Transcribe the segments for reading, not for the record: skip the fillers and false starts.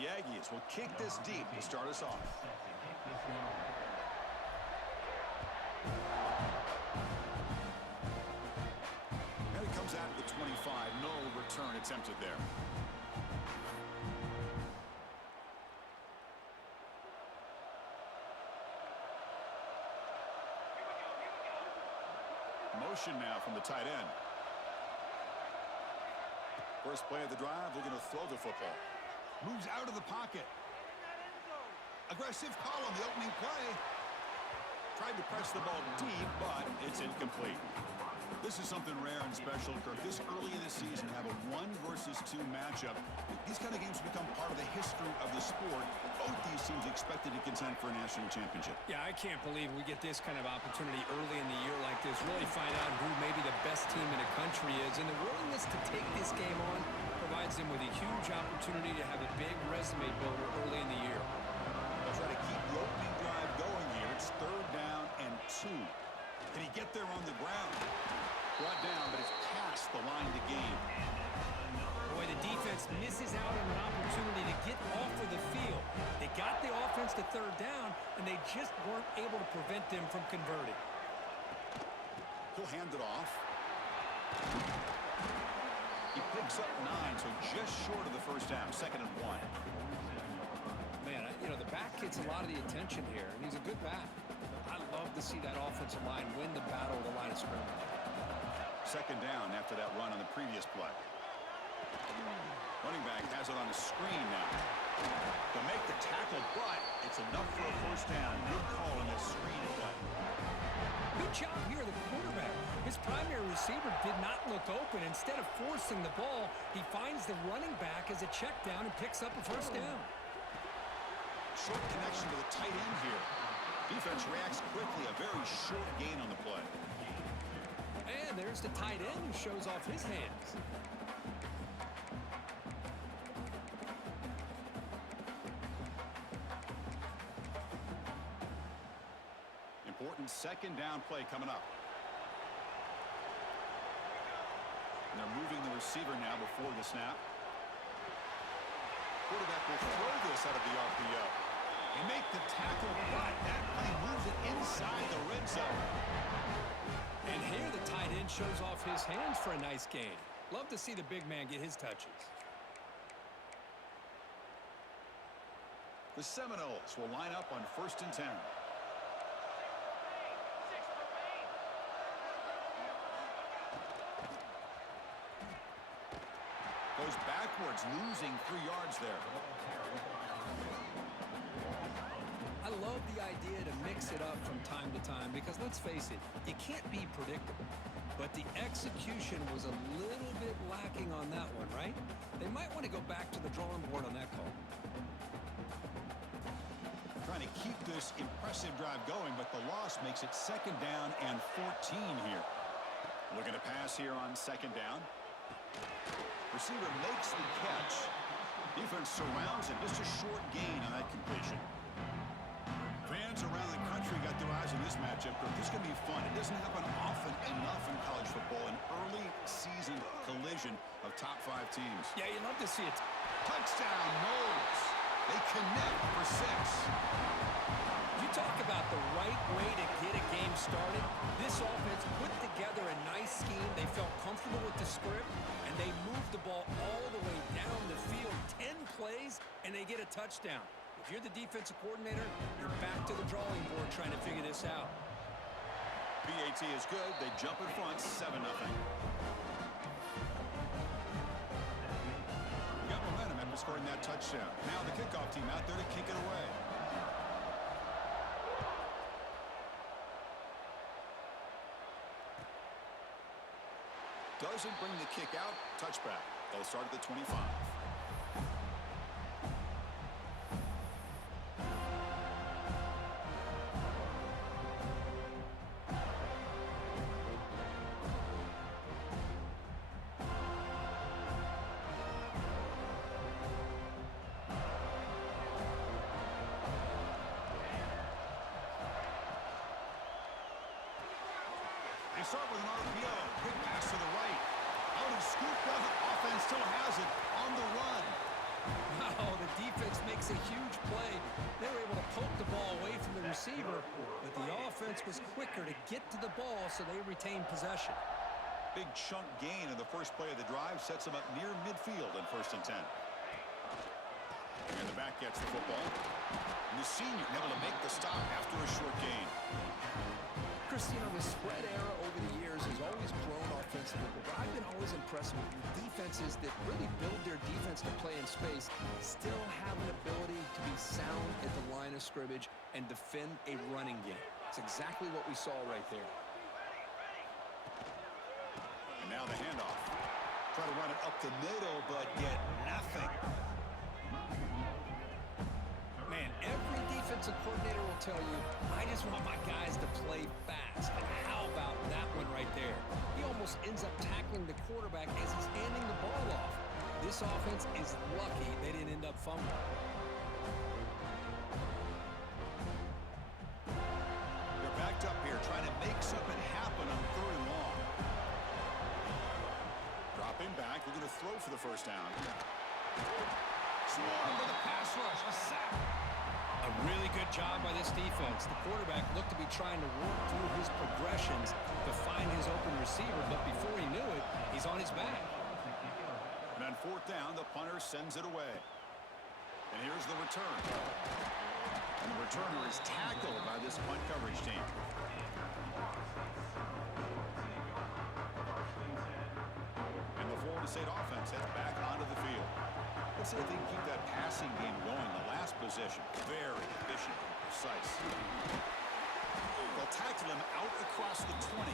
The Aggies will kick this deep to start us off. And it comes out at the 25. No return attempted there. Motion now from the tight end. First play of the drive, looking to throw the football. Moves out of the pocket. Aggressive call on the opening play. Tried to press the ball deep, but it's incomplete. This is something rare and special, Kirk. This early in the season, have a 1 versus 2 matchup. These kind of games become part of the history of the sport. Both these teams expected to contend for a national championship. Yeah, I can't believe we get this kind of opportunity early in the year like this. Really find out who maybe the best team in the country is. And the willingness to take this game on provides them with a huge opportunity to have a big resume builder early in the year. They'll try to keep the opening drive going here. It's 3rd down and 2. Can he get there on the ground? Brought down, but it's past the line to gain. Boy, the defense misses out on an opportunity to get off of the field. They got the offense to 3rd down, and they just weren't able to prevent them from converting. He'll hand it off. He picks up 9, so just short of the first down, 2nd and 1. Man, you know, the back gets a lot of the attention here, and he's a good back. I love to see that offensive line win the battle of the line of scrimmage. 2nd down after that run on the previous play. Running back has it on a screen now. To make the tackle, but it's enough for a first down. Good call on that screen play. Good job here, the quarterback. His primary receiver did not look open. Instead of forcing the ball, he finds the running back as a check down and picks up a first down. Short connection to the tight end here. Defense reacts quickly. A very short gain on the play. And there's the tight end who shows off his hands. Important 2nd down play coming up. And they're moving the receiver now before the snap. Quarterback will throw this out of the RPO. They make the tackle, but that play moves it inside the red zone. And here the tight end shows off his hands for a nice gain. Love to see the big man get his touches. The Seminoles will line up on 1st and 10. Goes backwards, losing 3 yards there. I love the idea to mix it up from time to time because, let's face it, you can't be predictable. But the execution was a little bit lacking on that one, right? They might want to go back to the drawing board on that call. Trying to keep this impressive drive going, but the loss makes it 2nd down and 14 here. Looking to pass here on 2nd down. Receiver makes the catch. Defense surrounds him. Just a short gain on that completion. Fans around the country got their eyes on this matchup. This is going to be fun. It doesn't happen often enough in college football. An early season collision of top 5 teams. Yeah, you love to see it. Touchdown, Noles. They connect for 6. You talk about the right way to get a game started. This offense put together a nice scheme. They felt comfortable with the script, and they moved the ball all the way down the field. 10 plays, and they get a touchdown. If you're the defensive coordinator, you're back to the drawing board trying to figure this out. PAT is good. They jump in front, 7-0. Got momentum after scoring that touchdown. Now the kickoff team out there to kick it away. Doesn't bring the kick out. Touchback. They'll start at the 25. They start with an RPO. Quick pass to the right. Out is scooped up. Offense still has it on the run. Oh, the defense makes a huge play. They were able to poke the ball away from the receiver, but the offense was quicker to get to the ball, so they retained possession. Big chunk gain in the first play of the drive sets them up near midfield in 1st and 10. And the back gets the football. And the senior able to make the stop after a short gain. Christian, the spread era over the years has always grown offensively, but I've been always impressed with defenses that really build their defense to play in space, still have an ability to be sound at the line of scrimmage and defend a running game. It's exactly what we saw right there. And now the handoff. Try to run it up the middle, but get nothing. Man, every defensive coordinator will tell you, I just want my guys to play fast. And how about that one right there? He almost ends up tackling the quarterback as he's handing the ball off. This offense is lucky they didn't end up fumbling. They're backed up here trying to make something happen on 3rd and long. Dropping back, looking to throw for the 1st down. Swarmed by the pass rush, a sack. A really good job by this defense. The quarterback looked to be trying to work through his progressions to find his open receiver, but before he knew it, he's on his back. And on 4th down, the punter sends it away. And here's the return. And the returner is tackled by this punt coverage team. And the Florida State offense heads back onto the field. Let's see if they can keep that passing game going. The last possession, very efficient and precise. They'll tackle him out across the 20.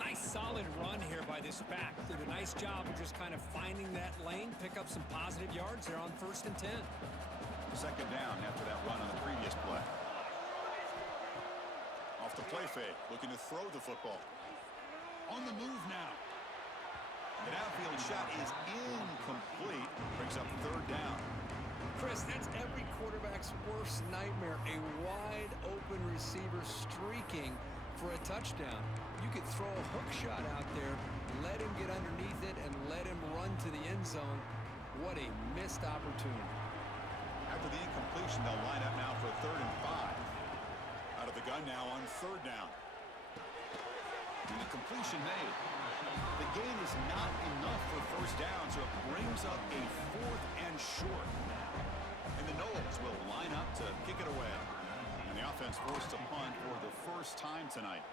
Nice solid run here by this back. Did a nice job of just kind of finding that lane, pick up some positive yards there on 1st and 10. 2nd down after that run on the previous play. Off the play fake, looking to throw the football. On the move now. The downfield shot is incomplete. Brings up 3rd down. Chris, that's every quarterback's worst nightmare. A wide open receiver streaking for a touchdown. You could throw a hook shot out there, let him get underneath it, and let him run to the end zone. What a missed opportunity. After the incompletion, they'll line up now for 3rd and 5. Out of the gun now on 3rd down. And the completion made. The gain is not enough for 1st down, so it brings up a 4th and short. And the Noles will line up to kick it away. And the offense forced to punt for the 1st time tonight.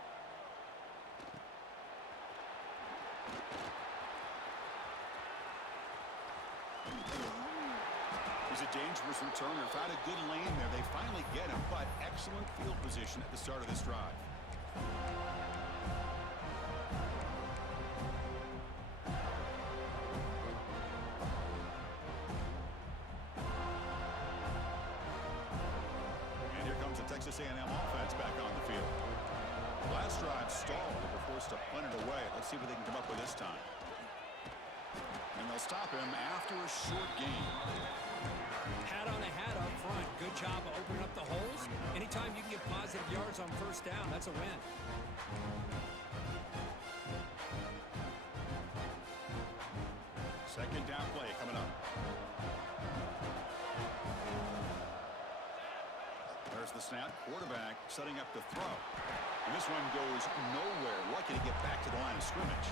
He's a dangerous returner. Found a good lane there. They finally get him, but excellent field position at the start of this drive. And here comes the Texas A&M offense back on the field. Last drive stalled. They were forced to punt it away. Let's see what they can come up with this time. And they'll stop him after a short gain. Hat on a hat up front. Good job of opening up the holes. Anytime you can get positive yards on 1st down, that's a win. Second down play coming up. There's the snap. Quarterback setting up the throw. And this one goes nowhere. Lucky to get back to the line of scrimmage.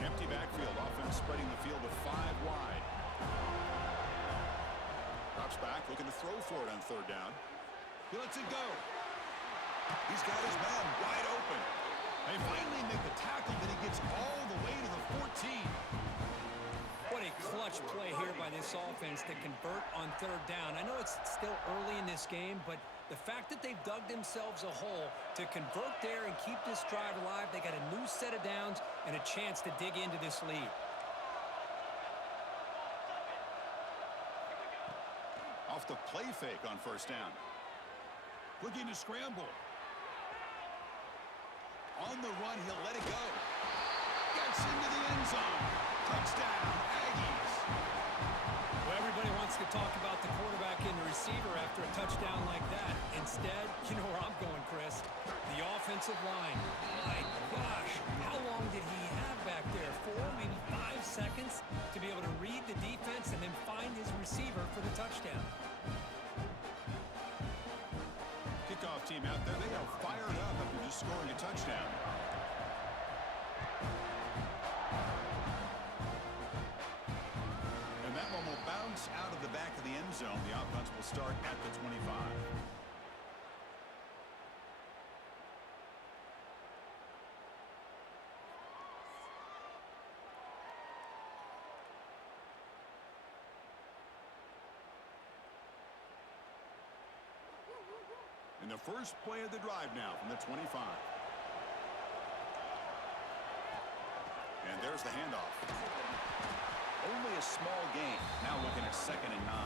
Empty backfield. Offense spreading the field with 5 wide. Drops back, looking to throw for it on 3rd down. He lets it go. He's got his man wide open. They finally make the tackle, but he gets all the way to the 14. What a clutch play here by this offense to convert on 3rd down. I know it's still early in this game, but the fact that they've dug themselves a hole to convert there and keep this drive alive, they got a new set of downs and a chance to dig into this lead. Off the play fake on 1st down. Looking to scramble. On the run, he'll let it go. Gets into the end zone. Touchdown, Aggies. Well, everybody wants to talk about the quarterback and the receiver after a touchdown like that. Instead, you know where I'm going, Chris. The offensive line. My gosh, how long did he have back there? 4, maybe 5 seconds to be able to read the defense and then find his receiver for the touchdown. Kickoff team out there. They are fired up after just scoring a touchdown. And that one will bounce out of the back of the end zone. The offense will start at the 25. In the first play of the drive now from the 25. And there's the handoff. Only a small gain. Now looking at 2nd and 9.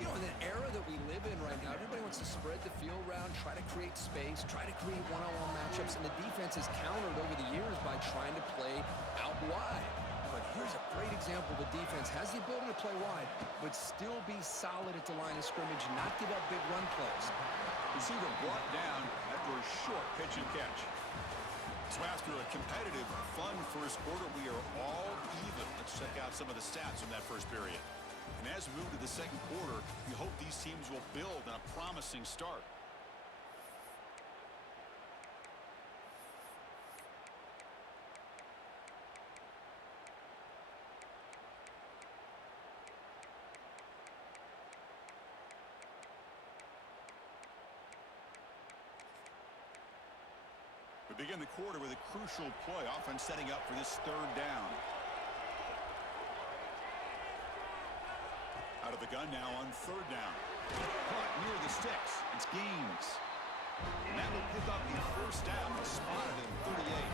You know, in the era that we live in right now, everybody wants to spread the field around, try to create space, try to create one-on-one matchups, and the defense has countered over the years by trying to play out wide. But here's a great example. The defense has the ability to play wide, but still be solid at the line of scrimmage, not give up big run plays. Receiver brought down after a short pitch and catch. So after a competitive, fun first quarter, we are all even. Let's check out some of the stats from that first period. And as we move to the second quarter, we hope these teams will build on a promising start. We begin the quarter with a crucial play, offense setting up for this 3rd down. Out of the gun now on 3rd down. Caught near the sticks. It's Gaines. And that will pick up the 1st down. Spotted at 38.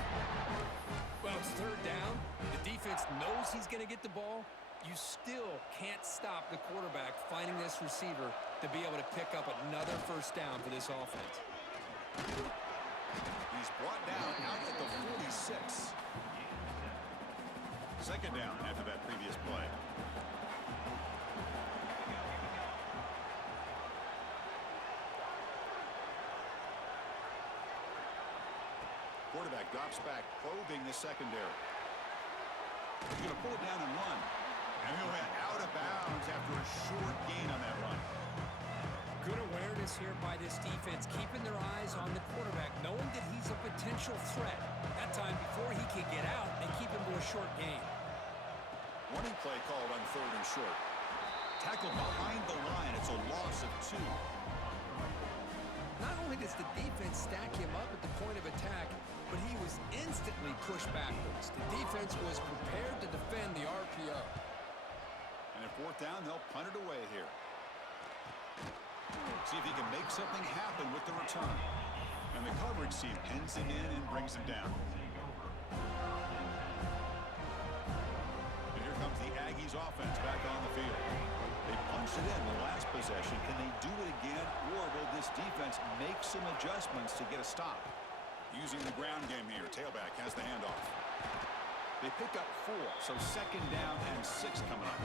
Well, it's 3rd down. The defense knows he's going to get the ball. You still can't stop the quarterback finding this receiver to be able to pick up another 1st down for this offense. He's brought down out at the 46. 2nd down after that previous play. Quarterback drops back, probing the secondary. He's going to pull it down and run. And he went out of bounds after a short gain on that run. Good awareness here by this defense, keeping their eyes on the quarterback, knowing that he's a potential threat. That time before he can get out and keep him to a short gain. Warning play called on 3rd and short. Tackle behind the line. It's a loss of 2. Not only does the defense stack him up at the point of attack, but he was instantly pushed backwards. The defense was prepared to defend the RPO. And at 4th down, they'll punt it away here. See if he can make something happen with the return. And the coverage team pins him in and brings him down. And here comes the Aggies offense back on the field. They punched it in the last possession. Can they do it again, or will this defense make some adjustments to get a stop? Using the ground game here, tailback has the handoff. They pick up 4, so 2nd down and 6 coming up.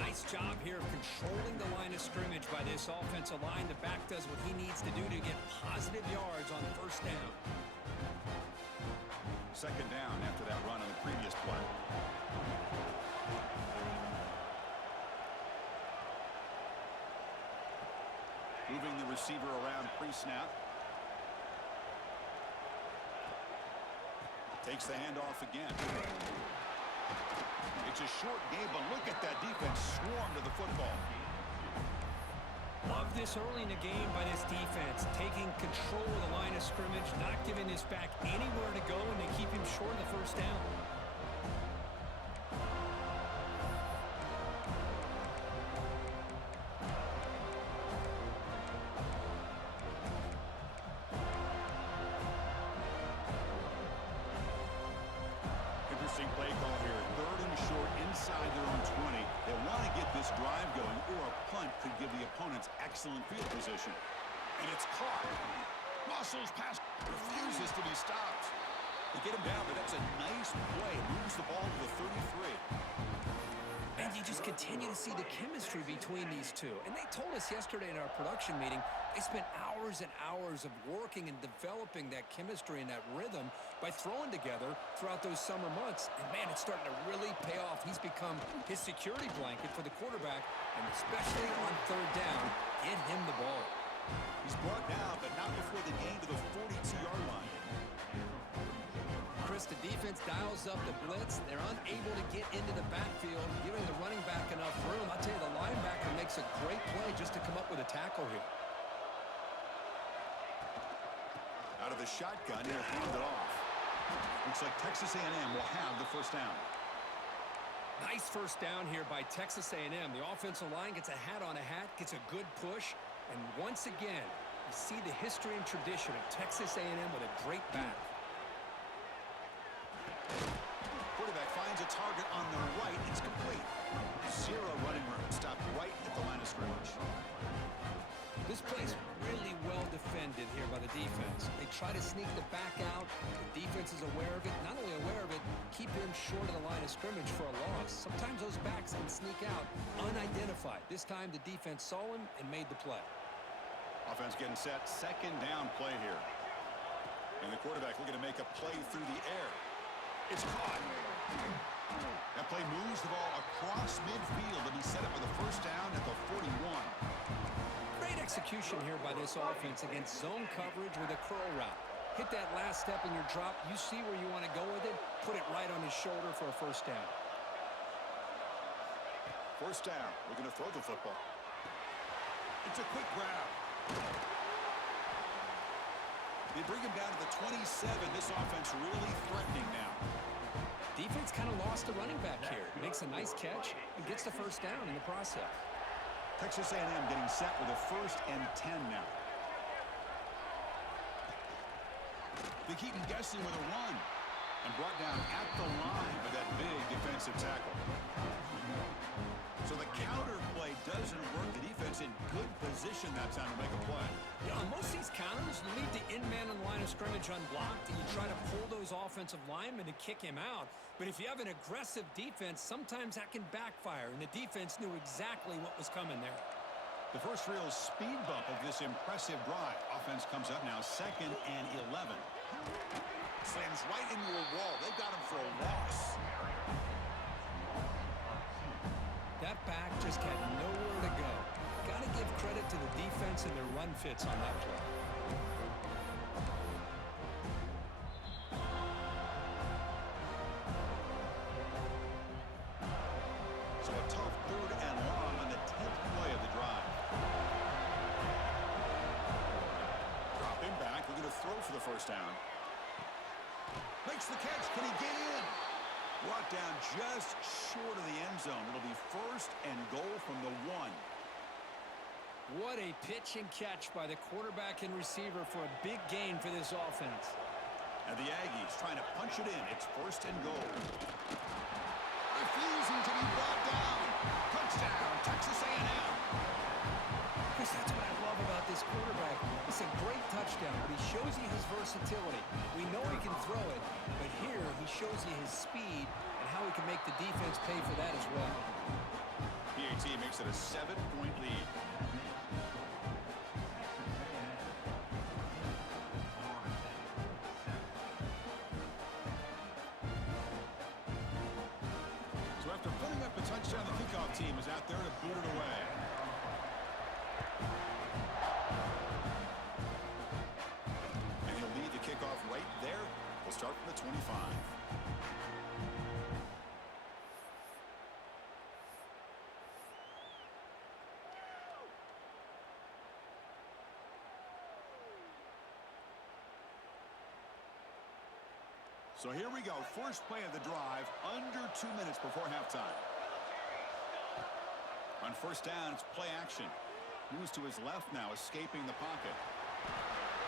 Nice job here of controlling the line of scrimmage by this offensive line. The back does what he needs to do to get positive yards on 1st down. 2nd down after that run on the previous play. Moving the receiver around pre-snap. Takes the handoff again. It's a short game, but look at that defense swarm to the football. Love this early in the game by this defense, taking control of the line of scrimmage, not giving this back anywhere to go, and they keep him short of the 1st down. Interesting play call here. 3rd and short inside their own 20. They want to get this drive going, or a punt could give the opponents excellent field position. And it's caught. Muscles pass. Refuses to be stopped. They get him down, but that's a nice play. Moves the ball to the 33. And you just continue to see the chemistry between these two. And they told us yesterday in our production meeting, they spent hours and hours of working and developing that chemistry and that rhythm by throwing together throughout those summer months. And, man, it's starting to really pay off. He's become his security blanket for the quarterback, and especially on third down, get him the ball. He's brought down, but not before the gain to the 42-yard line. Chris, the defense dials up the blitz. They're unable to get into the backfield, giving the running back enough room. I'll tell you, the linebacker makes a great play just to come up with a tackle here. Out of the shotgun, he'll hand it off. Looks like Texas A&M will have the first down. Nice first down here by Texas A&M. The offensive line gets a hat on a hat, gets a good push, and once again, you see the history and tradition of Texas A&M with a great back. Quarterback finds a target on the right. It's complete. Zero running room. Stopped right at the line of scrimmage. This play's really well defended here by the defense. They try to sneak the back out. The defense is aware of it. Not only aware of it, keep him short of the line of scrimmage for a loss. Sometimes those backs can sneak out unidentified. This time the defense saw him and made the play. Offense getting set. Second down play here. And the quarterback looking to make a play through the air. It's caught. That play moves the ball across midfield to be set up for the first down at the 41. Great execution here by this offense against zone coverage with a curl route. Hit that last step in your drop. You see where you want to go with it. Put it right on his shoulder for a first down. First down. We're going to throw the football. It's a quick grab. They bring him down to the 27. This offense really threatening now. Defense kind of lost the running back here. Makes a nice catch and gets the first down in the process. Texas A&M getting set with a 1st and 10 now. They keep him guessing with a run. And brought down at the line with that big defensive tackle. So the counter play doesn't work. The defense in good position that time to make a play. Yeah, on most of these counters, you leave the in-man on the line of scrimmage unblocked, and you try to pull those offensive linemen to kick him out. But if you have an aggressive defense, sometimes that can backfire, and the defense knew exactly what was coming there. The first real speed bump of this impressive drive. Offense comes up now 2nd and 11. Slams right into a wall. They've got him for a loss. That back just had nowhere to go. Got to give credit to the defense and their run fits on that play. So a tough 3rd and long on the 10th play of the drive. Drop him back. We're going to throw for the first down. Makes the catch. Can he get in? Brought down just short of the end zone. It'll be 1st and goal from the 1. What a pitch and catch by the quarterback and receiver for a big gain for this offense. And the Aggies trying to punch it in. It's 1st and goal. Refusing to be brought down. Touchdown, Texas A&M. Chris, that's what I love about this quarterback. It's a great touchdown, but he shows you his versatility. We know he can throw it, but here he shows you his speed and how he can make the defense pay for that as well. PAT makes it a 7-point lead. So after putting up a touchdown, the kickoff team is out there to boot it away. And he'll lead the kickoff right there. We'll start from the 25. So here we go. First play of the drive, under 2 minutes before halftime. On first down, it's play action. Moves to his left now, escaping the pocket.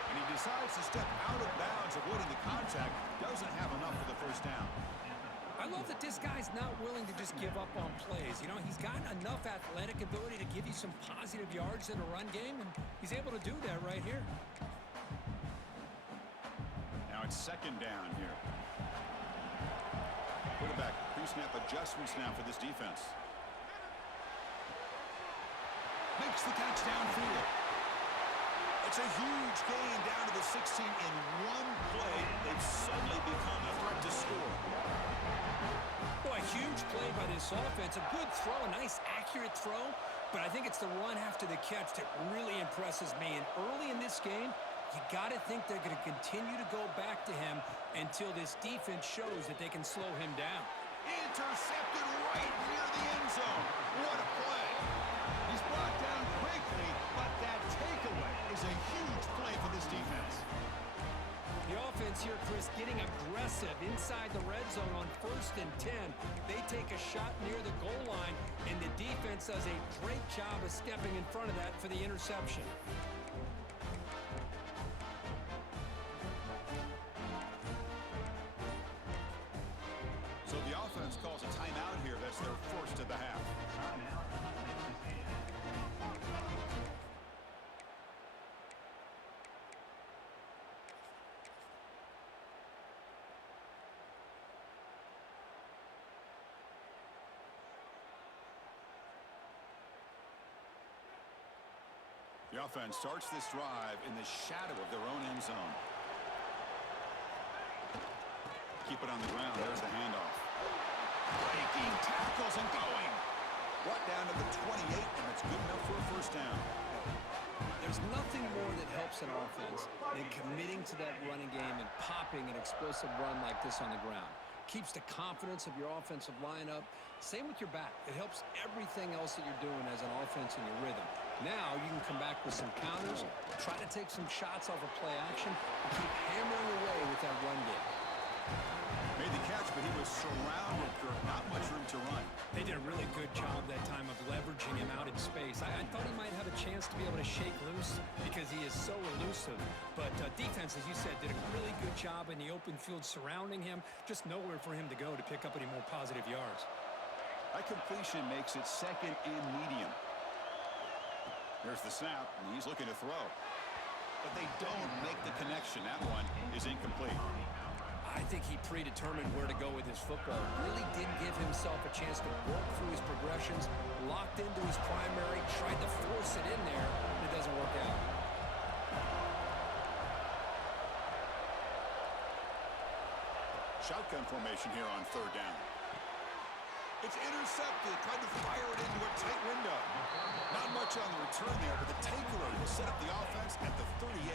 And he decides to step out of bounds, avoiding the contact. Doesn't have enough for the first down. I love that this guy's not willing to just give up on plays. You know, he's got enough athletic ability to give you some positive yards in a run game, and he's able to do that right here. Now it's second down here. Quarterback pre-snap adjustments now for this defense. makes the catch downfield. It's a huge gain down to the 16 in one play. They've suddenly become a threat to score. Boy, a huge play by this offense. A good throw, a nice accurate throw. But I think it's the run after the catch that really impresses me. And early in this game, you got to think they're going to continue to go back to him until this defense shows that they can slow him down. Intercepted right near the end zone. What a play. He's brought down quickly, but that takeaway is a huge play for this defense. The offense here, Chris, getting aggressive inside the red zone on 1st and 10. They take a shot near the goal line, and the defense does a great job of stepping in front of that for the interception. So the offense calls a timeout here. That's their first of the half. The offense starts this drive in the shadow of their own end zone. Keep it on the ground. There's the handoff. Breaking tackles and going. Brought down to the 28, and it's good enough for a first down. There's nothing more that helps an offense than committing to that running game and popping an explosive run like this on the ground. Keeps the confidence of your offensive lineup. Same with your back. It helps everything else that you're doing as an offense in your rhythm. Now you can come back with some counters, try to take some shots off of play action, and keep hammering away with that run game. Made the catch, but he was surrounded, Kirk. Not much room to run. They did a really good job that time of leveraging him out in space. I thought he might have a chance to be able to shake loose because he is so elusive. But defense, as you said, did a really good job in the open field surrounding him. Just nowhere for him to go to pick up any more positive yards. That completion makes it 2nd and medium. There's the snap, and he's looking to throw. But they don't make the connection. That one is incomplete. I think he predetermined where to go with his football. Really did give himself a chance to work through his progressions, locked into his primary, tried to force it in there, and it doesn't work out. Shotgun formation here on 3rd down. It's intercepted. Tried to fire it into a tight window. Not much on the return there, but the takeaway will set up the offense at the 38.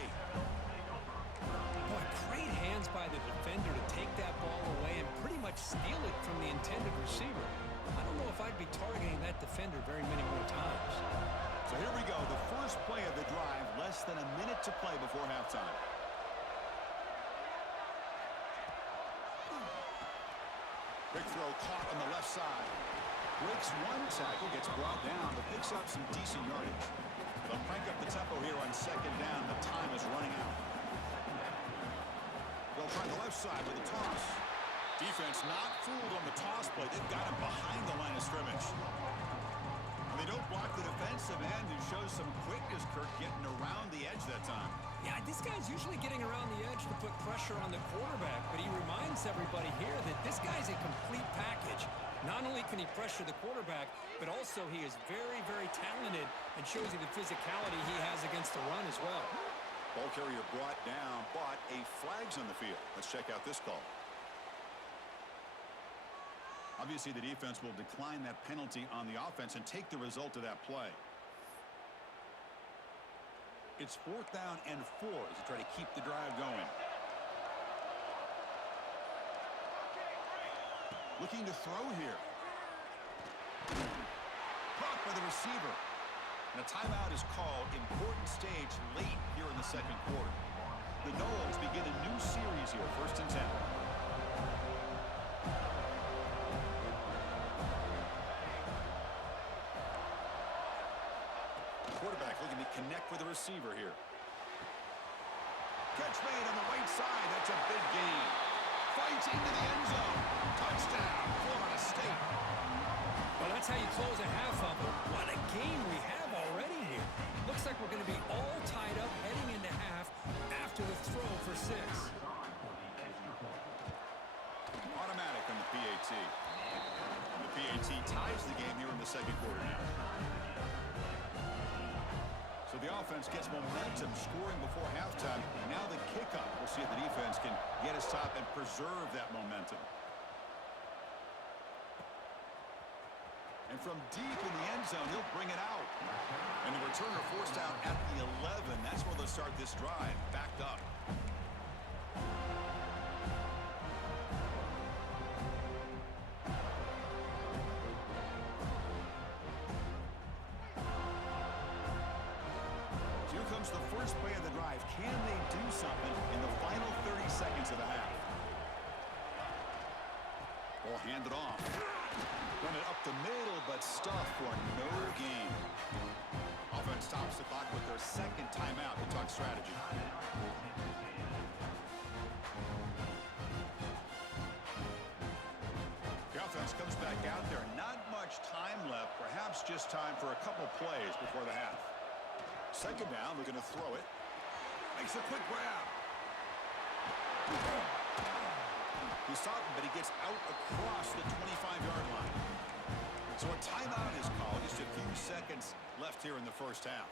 Boy, great hands by the defender to take that ball away and pretty much steal it from the intended receiver. I don't know if I'd be targeting that defender very many more times. So here we go, the first play of the drive, less than a minute to play before halftime. Big throw caught on the left side. Breaks one tackle, gets brought down, but picks up some decent yardage. They'll crank up the tempo here on 2nd down. The time is running out. They'll try the left side with a toss. Defense not fooled on the toss play. They've got him behind the line of scrimmage. And they don't block the defensive end, who shows some quickness, Kirk, getting around the edge that time. Yeah, this guy's usually getting around the edge to put pressure on the quarterback, but he reminds everybody here that this guy's a complete package. Not only can he pressure the quarterback, but also he is very, very talented and shows you the physicality he has against the run as well. Ball carrier brought down, but a flag's on the field. Let's check out this call. Obviously, the defense will decline that penalty on the offense and take the result of that play. It's 4th down and 4 as they try to keep the drive going. Looking to throw here. Blocked by the receiver. And a timeout is called. Important stage late here in the 2nd quarter. The Noles begin a new series here, 1st and 10. Quarterback looking to connect with the receiver here. Catch made on the right side. That's a big gain. Fights into the end zone. Touchdown, Florida State. Well, that's how you close a half of it. What a game we have already here. Looks like we're going to be all tied up heading into half after the throw for 6. Automatic on the PAT. And the PAT ties the game here in the 2nd quarter now. So the offense gets momentum scoring before halftime. Now the kickoff. We'll see if the defense can get a stop and preserve that momentum. And from deep in the end zone, he'll bring it out. And the returner forced out at the 11. That's where they'll start this drive. Backed up. So here comes the first play of the drive. Can they do something in the final 30 seconds of the half? Ball handed off. Run it up the middle, but stuffed for no gain. Offense stops the clock with their second timeout. They talk strategy. The offense comes back out there. Not much time left. Perhaps just time for a couple plays before the half. Second down, looking to throw it. Makes a quick grab. He's stopped, but he gets out across the 25-yard line. So a timeout is called. Just a few seconds left here in the first half.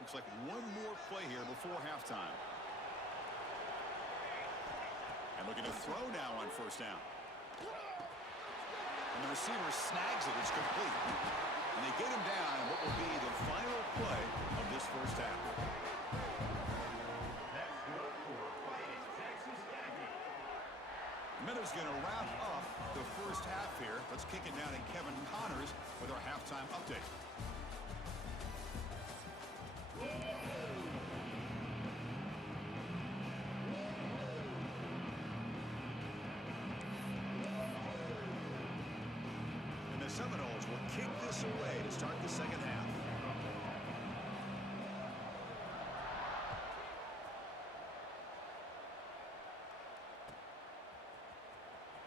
Looks like one more play here before halftime. And looking to throw now on first down. And the receiver snags it. It's complete. And they get him down in what will be the final play of this first half. Minutes going to wrap up the first half here. Let's kick it down to Kevin Connors with our halftime update. And the Seminoles will kick this away to start the second half.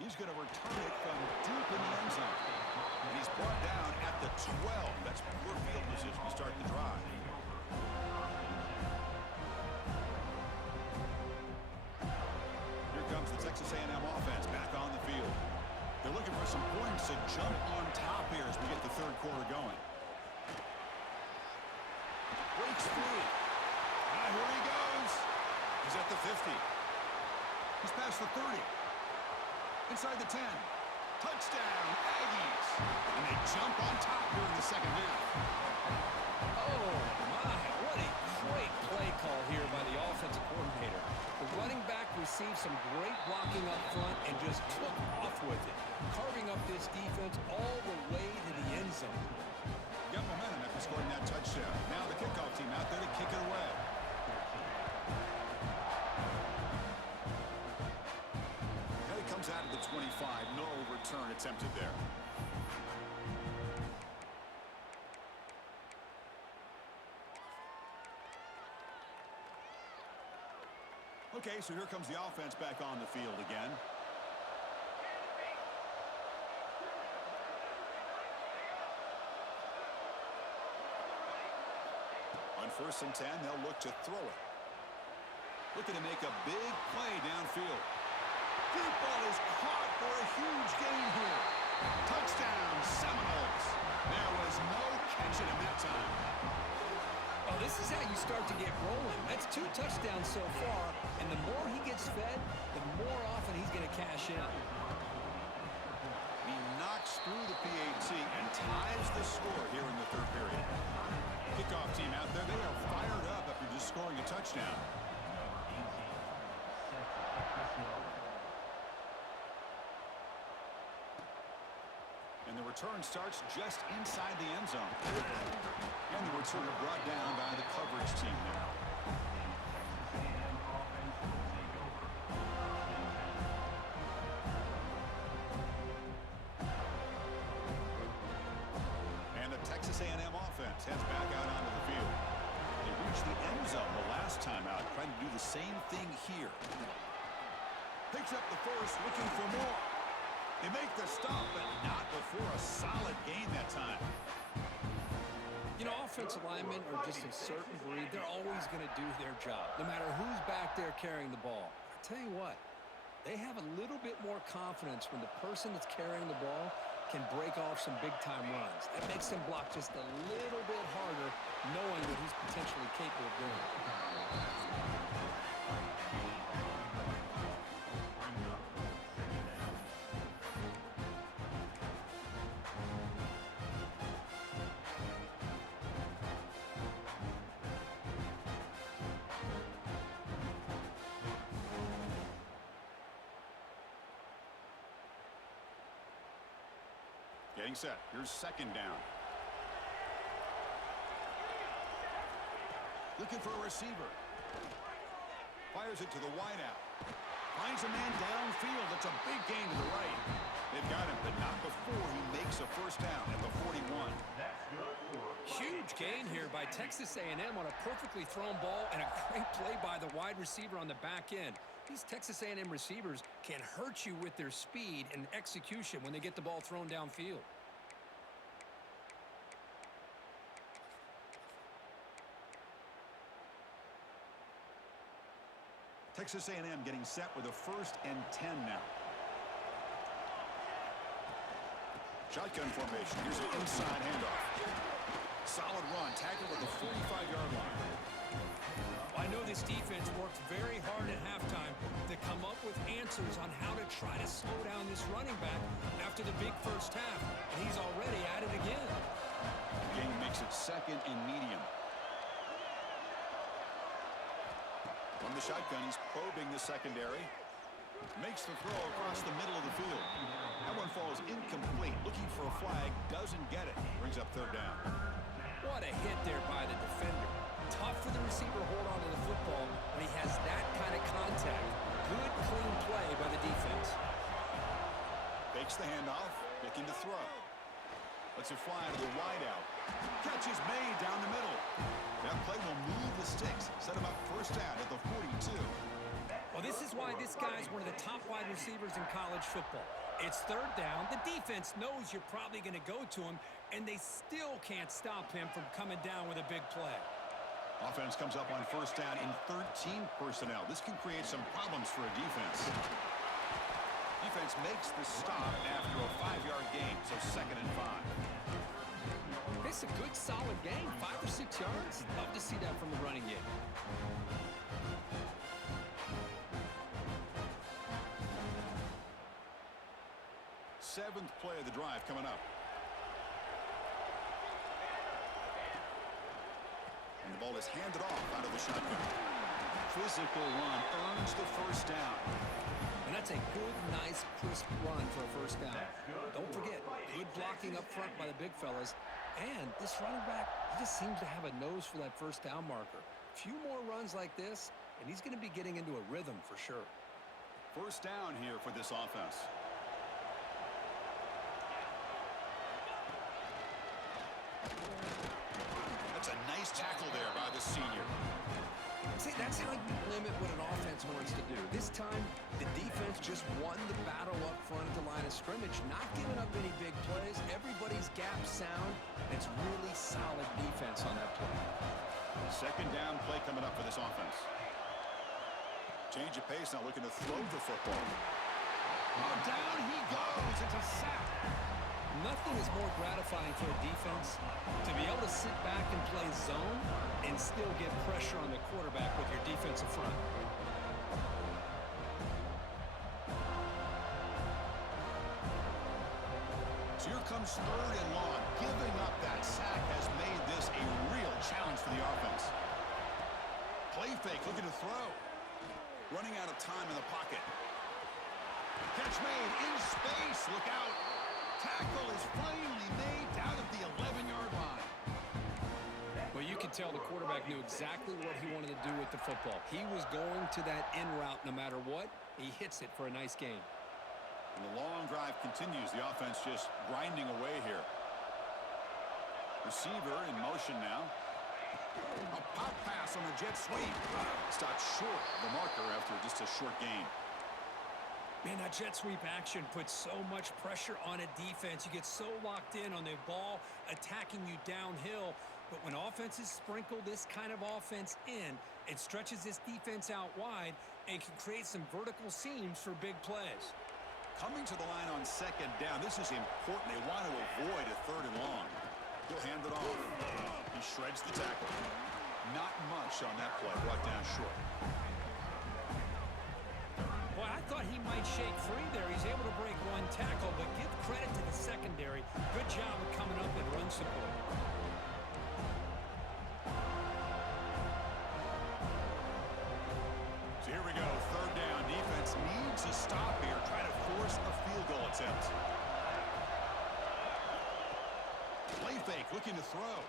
He's going to return it from deep in the end zone. And he's brought down at the 12. That's poor field position to start the drive. Here comes the Texas A&M offense back on the field. They're looking for some points to jump on top here as we get the third quarter going. Breaks free. Here he goes. He's at the 50. He's past the 30. Inside the 10. Touchdown, Aggies. And they jump on top here in the second half. Oh, my. What a great play call here by the offensive coordinator. The running back received some great blocking up front and just took off with it, carving up this defense all the way to the end zone. Got momentum after scoring that touchdown. Now the kickoff team out there to kick it away. Out of the 25, no return attempted there. Okay, so here comes the offense back on the field again. On 1st and 10, they'll look to throw it. Looking to make a big play downfield. Deep ball is caught for a huge gain here. Touchdown, Seminoles. There was no catching him that time. Oh, this is how you start to get rolling. That's 2 touchdowns so far, and the more he gets fed, the more often he's going to cash in. He knocks through the PAT and ties the score here in the third period. Kickoff team out there, they are fired up after just scoring a touchdown. And the return starts just inside the end zone. And the returner brought down by the coverage team there. And the Texas A&M offense heads back out onto the field. They reached the end zone the last time out, trying to do the same thing here. Picks up the first, looking for more. They make the stop, but not before a solid gain that time. You know, offensive linemen are just a certain breed. They're always going to do their job, no matter who's back there carrying the ball. I tell you what, they have a little bit more confidence when the person that's carrying the ball can break off some big-time runs. That makes him block just a little bit harder, knowing what he's potentially capable of doing. Getting set. Here's second down. Looking for a receiver. Fires it to the wideout. Finds a man downfield. That's a big gain to the right. They've got him, but not before he makes a first down at the 41. Huge gain here by Texas A&M on a perfectly thrown ball and a great play by the wide receiver on the back end. These Texas A&M receivers can hurt you with their speed and execution when they get the ball thrown downfield. Texas A&M getting set with a 1st and 10 now. Shotgun formation. Here's an inside handoff. Solid run. Tackle at the 45-yard line. I know this defense worked very hard at halftime to come up with answers on how to try to slow down this running back after the big first half, and he's already at it again. The game makes it 2nd and medium. From the shotgun, he's probing the secondary. Makes the throw across the middle of the field. That one falls incomplete. Looking for a flag, doesn't get it. Brings up 3rd down. What a hit there by the defender. Tough for the receiver to hold on to the football when he has that kind of contact. Good, clean play by the defense. Fakes the handoff, looking to throw. Lets it fly to the wideout. Catch is made down the middle. That play will move the sticks. Set him up first down at the 42. Well, this is why this guy's one of the top wide receivers in college football. It's 3rd down. The defense knows you're probably going to go to him, and they still can't stop him from coming down with a big play. Offense comes up on first down in 13 personnel. This can create some problems for a defense. Defense makes the stop after a 5-yard gain, so 2nd and 5. It's a good, solid gain, 5 or 6 yards. Love to see that from the running game. Seventh play of the drive coming up. And the ball is handed off out of the shotgun. Physical run earns the first down. And that's a good, nice, crisp run for a first down. Don't forget, good blocking up front by the big fellas. And this running back, he just seems to have a nose for that first down marker. A few more runs like this, and he's going to be getting into a rhythm for sure. First down here for this offense. That's a nice tackle there by the senior. See, that's how you limit what an offense wants to do. This time, the defense just won the battle up front at the line of scrimmage, not giving up any big plays. Everybody's gap sound. It's really solid defense on that play. Second down play coming up for this offense. Change of pace, now looking to throw the football. Oh, down he goes. It's a sack. Nothing is more gratifying for a defense to be able to sit back and play zone and still get pressure on the quarterback with your defensive front. So here comes 3rd and long. Giving up that sack has made this a real challenge for the offense. Play fake, looking to throw. Running out of time in the pocket. Catch made in space. Look out. Tackle is finally made down at the 11-yard line. Well, you can tell the quarterback knew exactly what he wanted to do with the football. He was going to that in route no matter what. He hits it for a nice gain. And the long drive continues. The offense just grinding away here. Receiver in motion now. A pop pass on the jet sweep. Stopped short of the marker after just a short gain. Man, that jet sweep action puts so much pressure on a defense. You get so locked in on the ball attacking you downhill. But when offenses sprinkle this kind of offense in, it stretches this defense out wide and can create some vertical seams for big plays. Coming to the line on second down. This is important. They want to avoid a third and long. He'll hand it off. He shreds the tackle. Not much on that play. Brought down short. Boy, I thought he might shake free there. He's able to break one tackle, but give credit to the secondary. Good job of coming up with run support. So here we go. Third down. Defense needs a stop here. Try to force a field goal attempt. Play fake, looking to throw.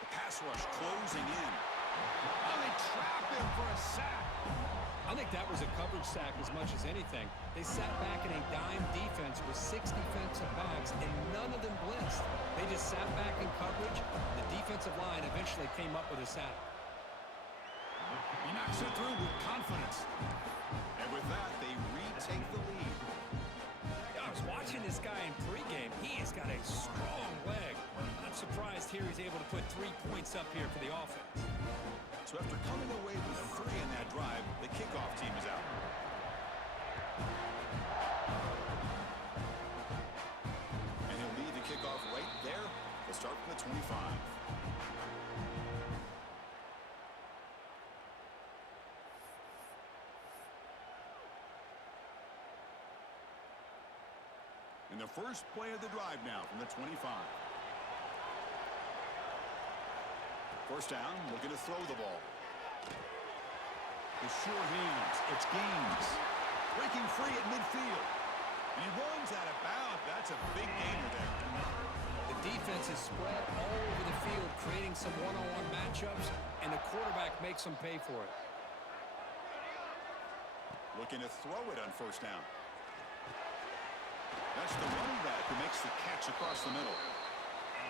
The pass rush closing in. Oh, they trap him for a sack. I think that was a coverage sack as much as anything. They sat back in a dime defense with 6 defensive backs, and none of them blitzed. They just sat back in coverage. The defensive line eventually came up with a sack. He knocks it through with confidence. And with that, they retake the lead. I was watching this guy in pregame. He has got a strong leg. Not surprised here he's able to put 3 points up here for the offense. So after coming away with 3 in that drive, the kickoff team is out. And he'll lead the kickoff right there. They'll start from the 25. And the first play of the drive now from the 25. First down, looking to throw the ball. With sure hands, it's Gaines. Breaking free at midfield. And he runs out of bounds. That's a big gainer there. The defense is spread all over the field, creating some one-on-one matchups, and the quarterback makes them pay for it. Looking to throw it on first down. That's the running back who makes the catch across the middle.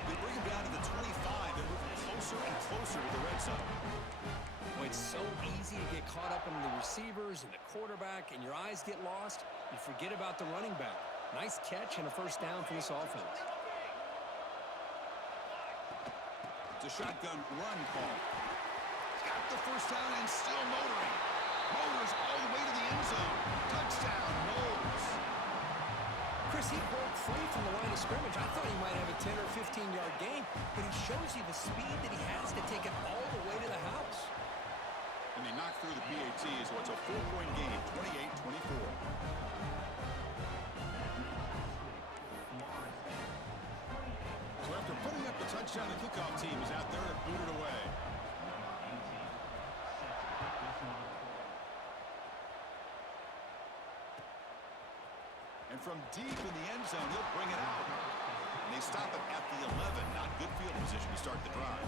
They bring him down to the 25. They're moving closer and closer to the red zone. Well, it's so easy to get caught up in the receivers and the quarterback, and your eyes get lost. You forget about the running back. Nice catch and a first down for this offense. It's a shotgun run call. Got the first down and still motoring. Motors all the way to the end zone. Touchdown, Knowles. Chris, he broke free from the line of scrimmage. I thought he might have a 10 or 15-yard gain, but he shows you the speed that he has to take it all the way to the house. And they knock through the PAT, so it's a 4-point game, 28-24. So after putting up the touchdown, the kickoff team is out there to boot it away. And from deep in the end zone, he'll bring it out. And they stop it at the 11. Not good field position to start the drive.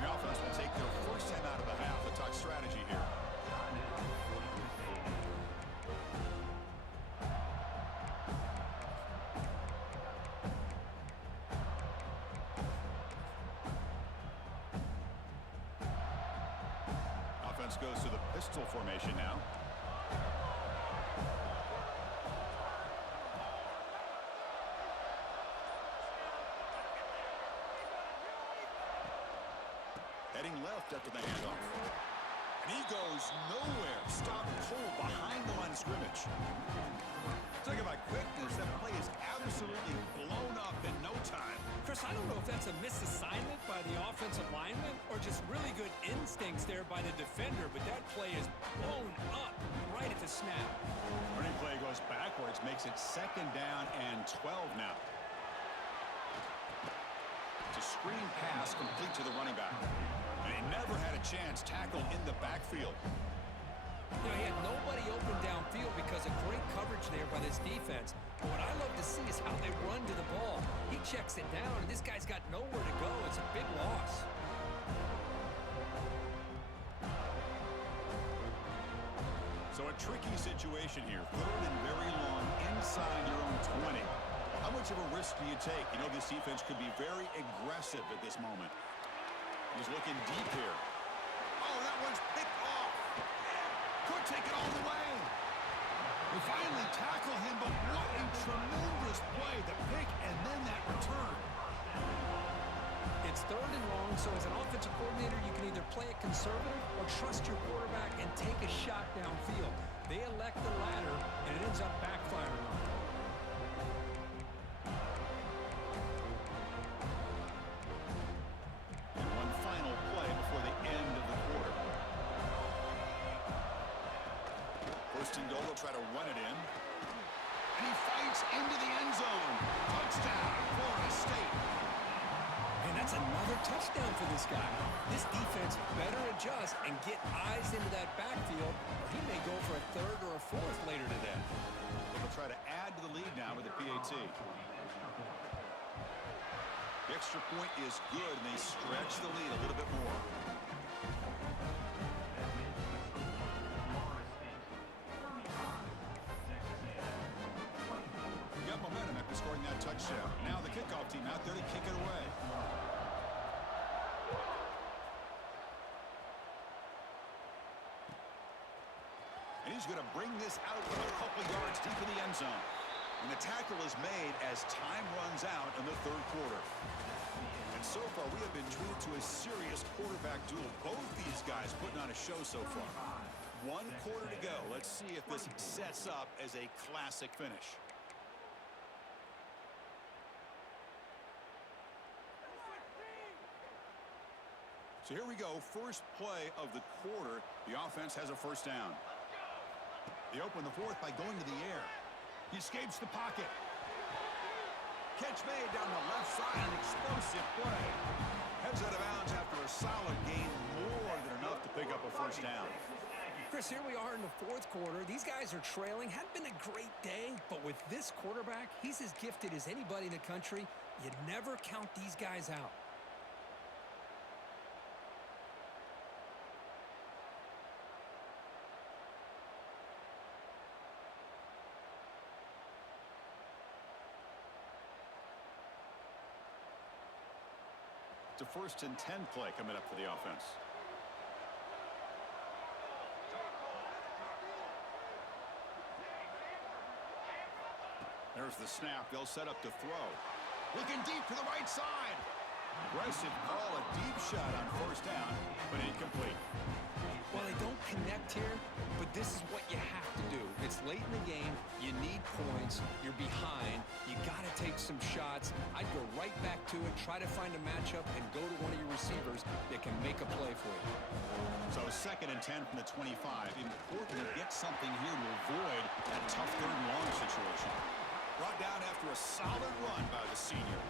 The offense will take their first time out of the half to talk strategy here. Offense goes to the pistol formation now. Heading left after the handoff. And he goes nowhere. Stop cold behind the line of scrimmage. Talk about quickness. That play is absolutely blown up in no time. Chris, I don't know if that's a misassignment by the offensive lineman or just really good instincts there by the defender, but that play is blown up right at the snap. Running play goes backwards, makes it second down and 12 now. It's a screen pass complete to the running back. And he never had a chance tackled in the backfield. You know, he had nobody open downfield because of great coverage there by this defense. But what I love to see is how they run to the ball. He checks it down, and this guy's got nowhere to go. It's a big loss. So a tricky situation here. Third and very long inside your own 20. How much of a risk do you take? You know, this defense could be very aggressive at this moment. He's looking deep here. Oh, that one's picked off. Could take it all the way. They finally tackle him, but what a tremendous play. The pick and then that return. It's 3rd and long, so as an offensive coordinator, you can either play it conservative or trust your quarterback and take a shot downfield. They elect the latter, and it ends up backfiring on them. And one final play before the end of the quarter. 1st and goal, they'll try to run it in. And he fights into the end zone. Touchdown, Florida State. And that's another touchdown for this guy. This defense better adjust and get eyes into that backfield, or he may go for a 3rd or a 4th later today. They'll try to add to the lead now with the PAT. The extra point is good, and they stretch the lead a little bit more. You got momentum after scoring that touchdown. Now the kickoff team out there to kick it away. And he's going to bring this out from a couple yards deep in the end zone. And the tackle is made as time runs out in the 3rd quarter. And so far, we have been treated to a serious quarterback duel. Both these guys putting on a show so far. 1 quarter to go. Let's see if this sets up as a classic finish. So here we go. First play of the quarter. The offense has a 1st down. They open the 4th by going to the air. He escapes the pocket. Catch made down the left side. An explosive play. Heads out of bounds after a solid gain. More than enough to pick up a 1st down. Chris, here we are in the 4th quarter. These guys are trailing. Hadn't been a great day, but with this quarterback, he's as gifted as anybody in the country. You never count these guys out. It's a 1st and 10 play coming up for the offense. There's the snap. They'll set up to throw. Looking deep to the right side. Aggressive call, a deep shot on 1st down, but incomplete. Well, they don't connect here, but this is what you have to do. It's late in the game. You need points. You're behind. You got to take some shots. I'd go right back to it, try to find a matchup, and go to one of your receivers that can make a play for you. So 2nd and 10 from the 25. Important to get something here to avoid that tough 3rd and long situation. Brought down after a solid run by the senior.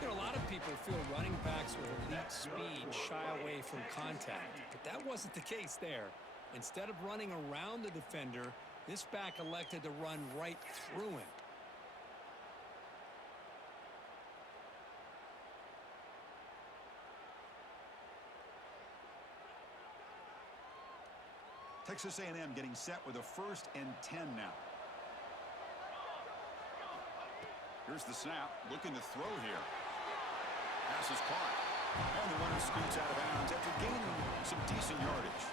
You know, a lot of people feel running backs with elite speed shy away from contact, but that wasn't the case there. Instead of running around the defender, this back elected to run right through him. Texas A&M getting set with a 1st and 10 now. Here's the snap. Looking to throw here. Pass is caught. And the runner scoots out of bounds after gaining some decent yardage.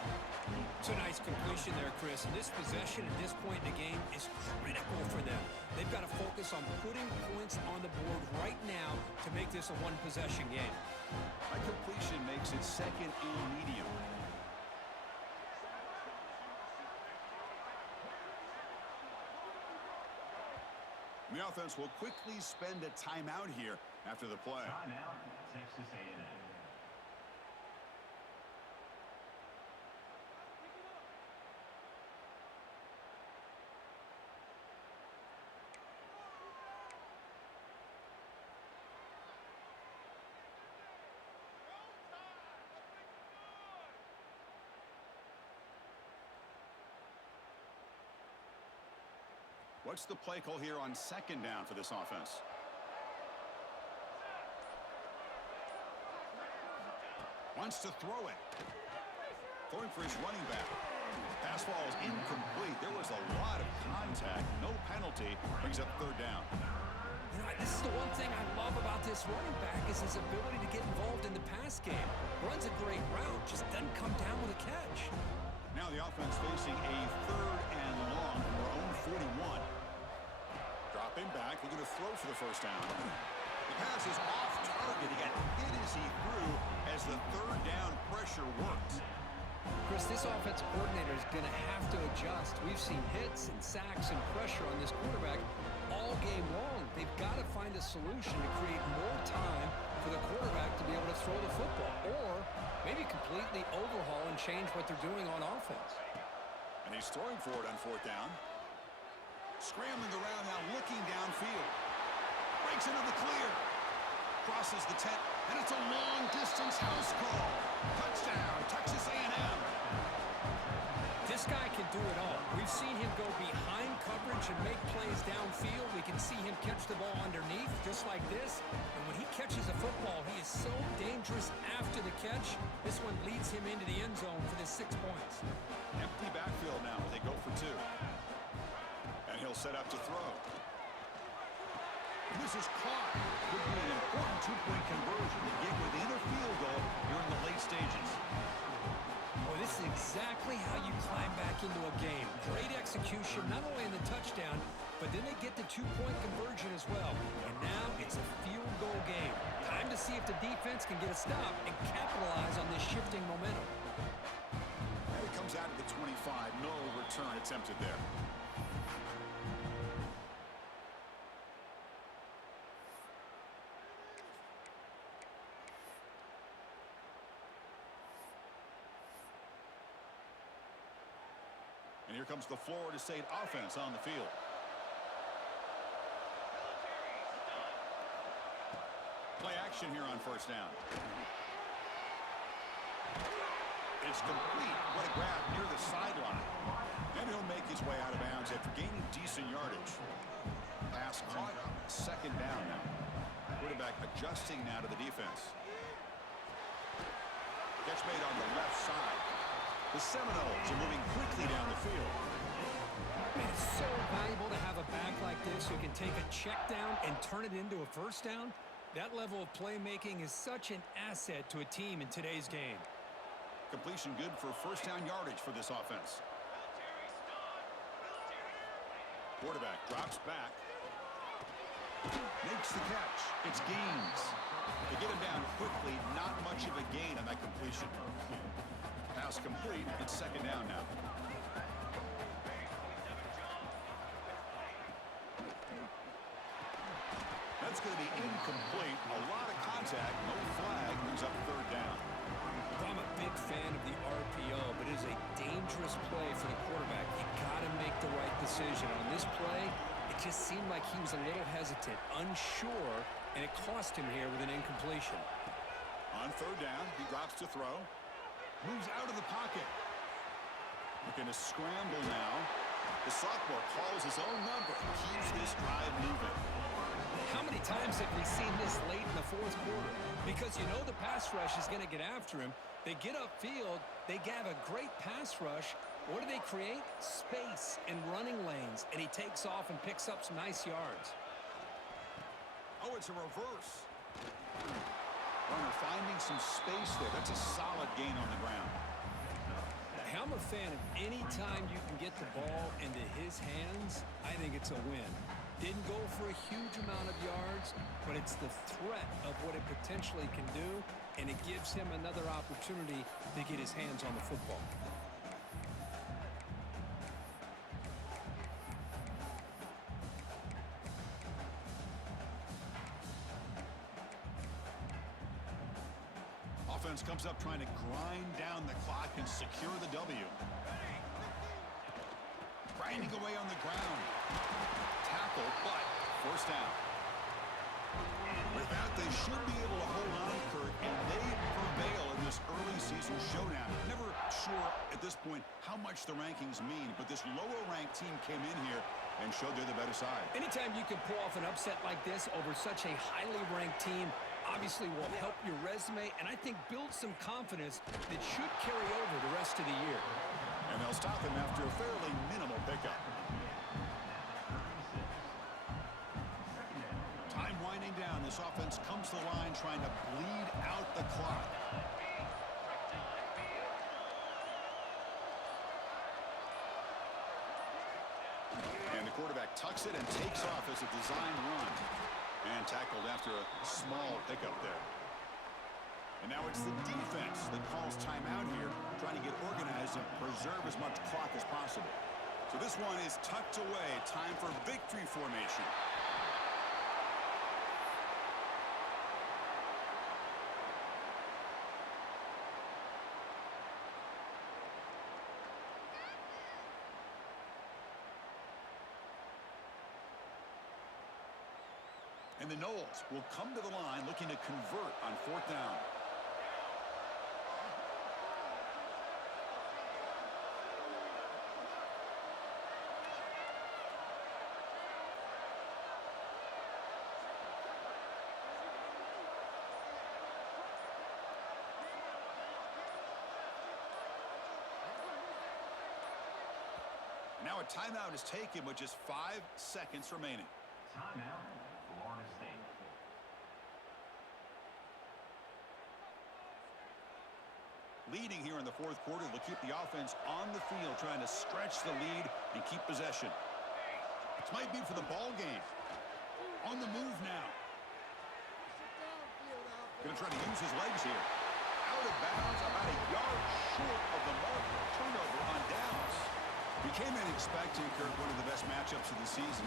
It's a nice completion there, Chris. And this possession at this point in the game is critical for them. They've got to focus on putting points on the board right now to make this a one-possession game. A completion makes it 2nd and medium. The offense will quickly spend a timeout here after the play. Timeout, Texas A&M. What's the play call here on 2nd down for this offense? Wants to throw it. Throwing for his running back. Pass ball is incomplete. There was a lot of contact. No penalty. Brings up 3rd down. You know, this is the one thing I love about this running back is his ability to get involved involved in the pass game. Runs a great route, just doesn't come down with a catch. Now the offense facing a 3rd and long from their own 41. Dropping back, looking to throw for the first down. The pass is off target. He got hit as he threw as the 3rd down pressure worked. Chris, this offense coordinator is going to have to adjust. We've seen hits and sacks and pressure on this quarterback all game long. They've got to find a solution to create more time for the quarterback to be able to throw the football, or maybe completely overhaul and change what they're doing on offense. And he's throwing for it on 4th down. Scrambling around now, looking downfield. Breaks into the clear. Crosses the 10, and it's a long-distance house call. Touchdown, Texas A&M. This guy can do it all. We've seen him go behind coverage and make plays downfield. We can see him catch the ball underneath, just like this. And when he catches a football, he is so dangerous after the catch. This one leads him into the end zone for the 6 points. Empty backfield now. They go for 2. And he'll set up to throw. This is caught. Could be an important 2-point conversion to get within a field goal here in the late stages. Well, this is exactly how you climb back into a game. Great execution, not only in the touchdown, but then they get the 2-point conversion as well. And now it's a field goal game. Time to see if the defense can get a stop and capitalize on this shifting momentum. And it comes out of the 25. No return attempted there. And here comes the Florida State offense on the field. Play action here on 1st down. It's complete. What a grab near the sideline. And he'll make his way out of bounds after gaining decent yardage. Pass caught. 2nd down now. Quarterback adjusting now to the defense. Catch made on the left side. The Seminoles are moving quickly down the field. It's so valuable to have a back like this who can take a check down and turn it into a 1st down. That level of playmaking is such an asset to a team in today's game. Completion good for 1st down yardage for this offense. Quarterback drops back. Makes the catch. It's Gaines. They get him down quickly. Not much of a gain on that completion. Pass complete. It's 2nd down now. That's going to be incomplete. A lot of contact. No flag. Brings up 3rd down. I'm a big fan of the RPO, but it is a dangerous play for the quarterback. You got to make the right decision. On this play, it just seemed like he was a little hesitant, unsure, and it cost him here with an incompletion. On 3rd down, he drops to throw. Moves out of the pocket. Looking to scramble now. The sophomore calls his own number. Keeps this drive moving. How many times have we seen this late in the 4th quarter? Because you know the pass rush is going to get after him. They get upfield. They have a great pass rush. What do they create? Space and running lanes. And he takes off and picks up some nice yards. Oh, it's a reverse. Runner finding some space there. That's a solid gain on the ground. I'm a fan of any time you can get the ball into his hands, I think it's a win. Didn't go for a huge amount of yards, but it's the threat of what it potentially can do, and it gives him another opportunity to get his hands on the football. Offense comes up trying to grind down the clock and secure the W. Grinding away on the ground. Tackle, but 1st down. With that, they should be able to hold on, Kurt, and they prevail in this early season showdown. Never sure at this point how much the rankings mean, but this lower-ranked team came in here and showed they're the better side. Anytime you can pull off an upset like this over such a highly ranked team, obviously will help your resume, and I think build some confidence that should carry over the rest of the year. And they'll stop him after a fairly minimal pickup. Time winding down. This offense comes to the line trying to bleed out the fakes it and takes off as a design run. And tackled after a small pickup there. And now it's the defense that calls timeout here, trying to get organized and preserve as much clock as possible. So this one is tucked away. Time for victory formation. And the Noles will come to the line looking to convert on 4th down. Now a timeout is taken with just 5 seconds remaining. Timeout, Florida State. Leading here in the 4th quarter, they'll keep the offense on the field, trying to stretch the lead and keep possession. This might be for the ball game. On the move now. Going to try to use his legs here. Out of bounds, about a yard short of the mark. Turnover on downs. We came in expecting, Kirk, one of the best matchups of the season.